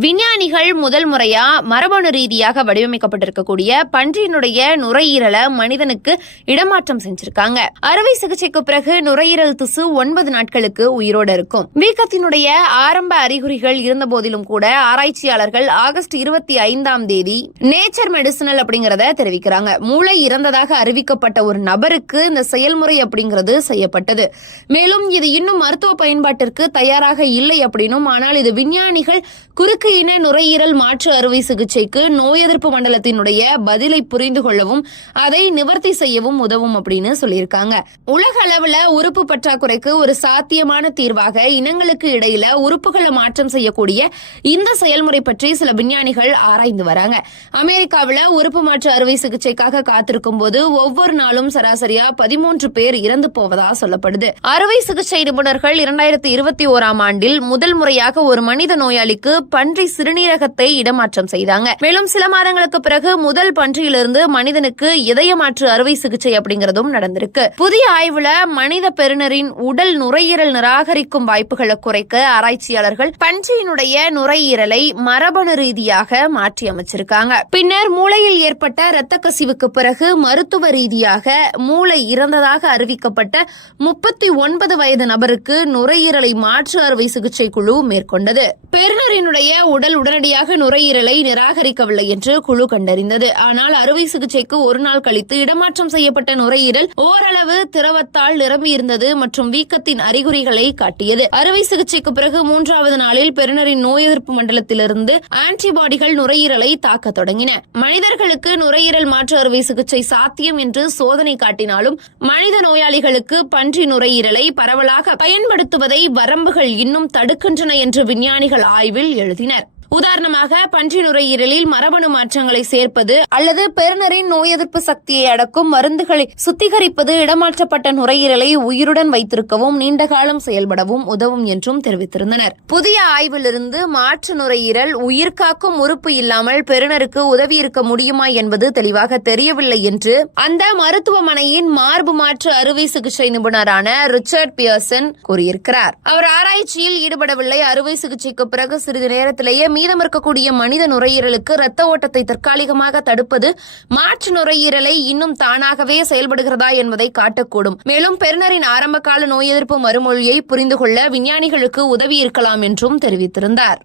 விஞ்ஞானிகள் முதல் முறையா மரபணு ரீதியாக வடிவமைக்கப்பட்டிருக்கக்கூடிய பன்றியினுடைய நுரையீரலை மனிதனுக்கு இடமாற்றம் செஞ்சிருக்காங்க. அறுவை சிகிச்சைக்கு பிறகு நுரையீரல் திசு ஒன்பது நாட்களுக்கு உயிரோட இருக்கும். வீக்கத்தினுடைய ஆரம்ப அறிகுறிகள் இருந்த போதிலும் கூட ஆராய்ச்சியாளர்கள் ஆகஸ்ட் இருபத்தி ஐந்தாம் தேதி நேச்சர் மெடிசனல் அப்படிங்கறத தெரிவிக்கிறாங்க. மூளை இறந்ததாக அறிவிக்கப்பட்ட ஒரு நபருக்கு இந்த செயல்முறை அப்படிங்கிறது செய்யப்பட்டது. மேலும் இது இன்னும் மருத்துவ பயன்பாட்டிற்கு தயாராக இல்லை அப்படின்னும் ஆனால் இது விஞ்ஞானிகள் குறுக்கு இன நுரையீரல் மாற்று அறுவை சிகிச்சைக்கு நோய் எதிர்ப்பு மண்டலத்தினுடைய பதிலை புரிந்து கொள்ளவும் அதை நிவர்த்தி செய்யவும் உதவும் அப்படின்னு சொல்லியிருக்காங்க. உலக அளவுல உறுப்பு பற்றாக்குறைக்கு ஒரு சாத்தியமான தீர்வாக இனங்களுக்கு இடையில உறுப்புகளை மாற்றம் செய்யக்கூடிய இந்த செயல்முறை பற்றி சில விஞ்ஞானிகள் ஆராய்ந்து வராங்க. அமெரிக்காவுல உறுப்பு மாற்று அறுவை சிகிச்சைக்காக காத்திருக்கும் போது ஒவ்வொரு நாளும் சராசரியா பதிமூன்று பேர் இறந்து போவதா சொல்லப்படுது. அறுவை சிகிச்சை நிபுணர்கள் இரண்டாயிரத்தி இருபத்தி ஓராம் ஆண்டில் முதல் முறையாக ஒரு மனித நோயாளிக்கு பன்றி சிறுநீரகத்தை இடமாற்றம் செய்தாங்க. மேலும் சில மாதங்களுக்கு பிறகு முதல் பன்றியிலிருந்து மனிதனுக்கு இதய மாற்று அறுவை சிகிச்சை அப்படிங்கறதும் நடந்திருக்கு. புதிய ஆய்வுல மனித பெருநரின் உடல் நுரையீரல் நிராகரிக்கும் வாய்ப்புகளை குறைக்க ஆராய்ச்சியாளர்கள் பன்றியினுடைய நுரையீரலை மரபணு ரீதியாக மாற்றி அமைச்சிருக்காங்க. பின்னர் மூளையில் ஏற்பட்ட இரத்த கசிவுக்கு பிறகு மருத்துவ ரீதியாக மூளை இறந்ததாக அறிவிக்கப்பட்ட முப்பத்தி ஒன்பது வயது நபருக்கு நுரையீரலை மாற்று அறுவை சிகிச்சை குழு மேற்கொண்டது. பெருநரினுடைய உடல் உடனடியாக நுரையீரலை நிராகரிக்கவில்லை என்று குழு கண்டறிந்தது. ஆனால் அறுவை சிகிச்சைக்கு ஒரு நாள் கழித்து இடமாற்றம் செய்யப்பட்ட நுரையீரல் ஓரளவு திரவத்தால் நிரம்பியிருந்தது மற்றும் வீக்கத்தின் அறிகுறிகளை காட்டியது. அறுவை சிகிச்சைக்கு பிறகு மூன்றாவது நாளில் பெருநரின் நோய் எதிர்ப்பு மண்டலத்திலிருந்து ஆன்டிபாடிகள் நுரையீரலை தாக்க தொடங்கின. மனிதர்களுக்கு நுரையீரல் மாற்று அறுவை சிகிச்சை சாத்தியம் என்று சோதனை காட்டினாலும் மனித நோயாளிகளுக்கு பன்றி நுரையீரலை பரவலாக பயன்படுத்துவதை வரம்புகள் இன்னும் தடுக்கின்றன என்று விஞ்ஞானிகள் ஆய்வில் எழுதினர் உதாரணமாக பன்றி நுரையீரலில் மரபணு மாற்றங்களை சேர்ப்பது அல்லது பெருநரின் நோய் எதிர்ப்பு சக்தியை அடக்கும் மருந்துகளை சுத்திகரிப்பது இடமாற்றப்பட்ட நுரையீரலை உயிருடன் வைத்திருக்கவும் நீண்டகாலம் செயல்படவும் உதவும் என்றும் தெரிவித்திருந்தனர். புதிய ஆய்விலிருந்து மாற்று நுரையீரல் உயிர்காக்கும் உறுப்பு இல்லாமல் பெருநருக்கு உதவி இருக்க முடியுமா என்பது தெளிவாக தெரியவில்லை என்று அந்த மருத்துவமனையின் மார்பு மாற்று அறுவை சிகிச்சை நிபுணரான ரிச்சர்ட் பியர்சன் கூறியிருக்கிறார். அவர் ஆராய்ச்சியில் ஈடுபடவில்லை. அறுவை சிகிச்சைக்கு பிறகு சிறிது நேரத்திலேயே மீதம் இருக்கக்கூடிய மனித நுரையீரலுக்கு இரத்த ஓட்டத்தை தற்காலிகமாக தடுப்பது மாற்று நுரையீரலை இன்னும் தானாகவே செயல்படுகிறதா என்பதை காட்டக்கூடும். மேலும் பெருநரின் ஆரம்பகால நோய் எதிர்ப்பு மறுமொழியை புரிந்து கொள்ள விஞ்ஞானிகளுக்கு உதவி இருக்கலாம் என்றும் தெரிவித்திருந்தார்.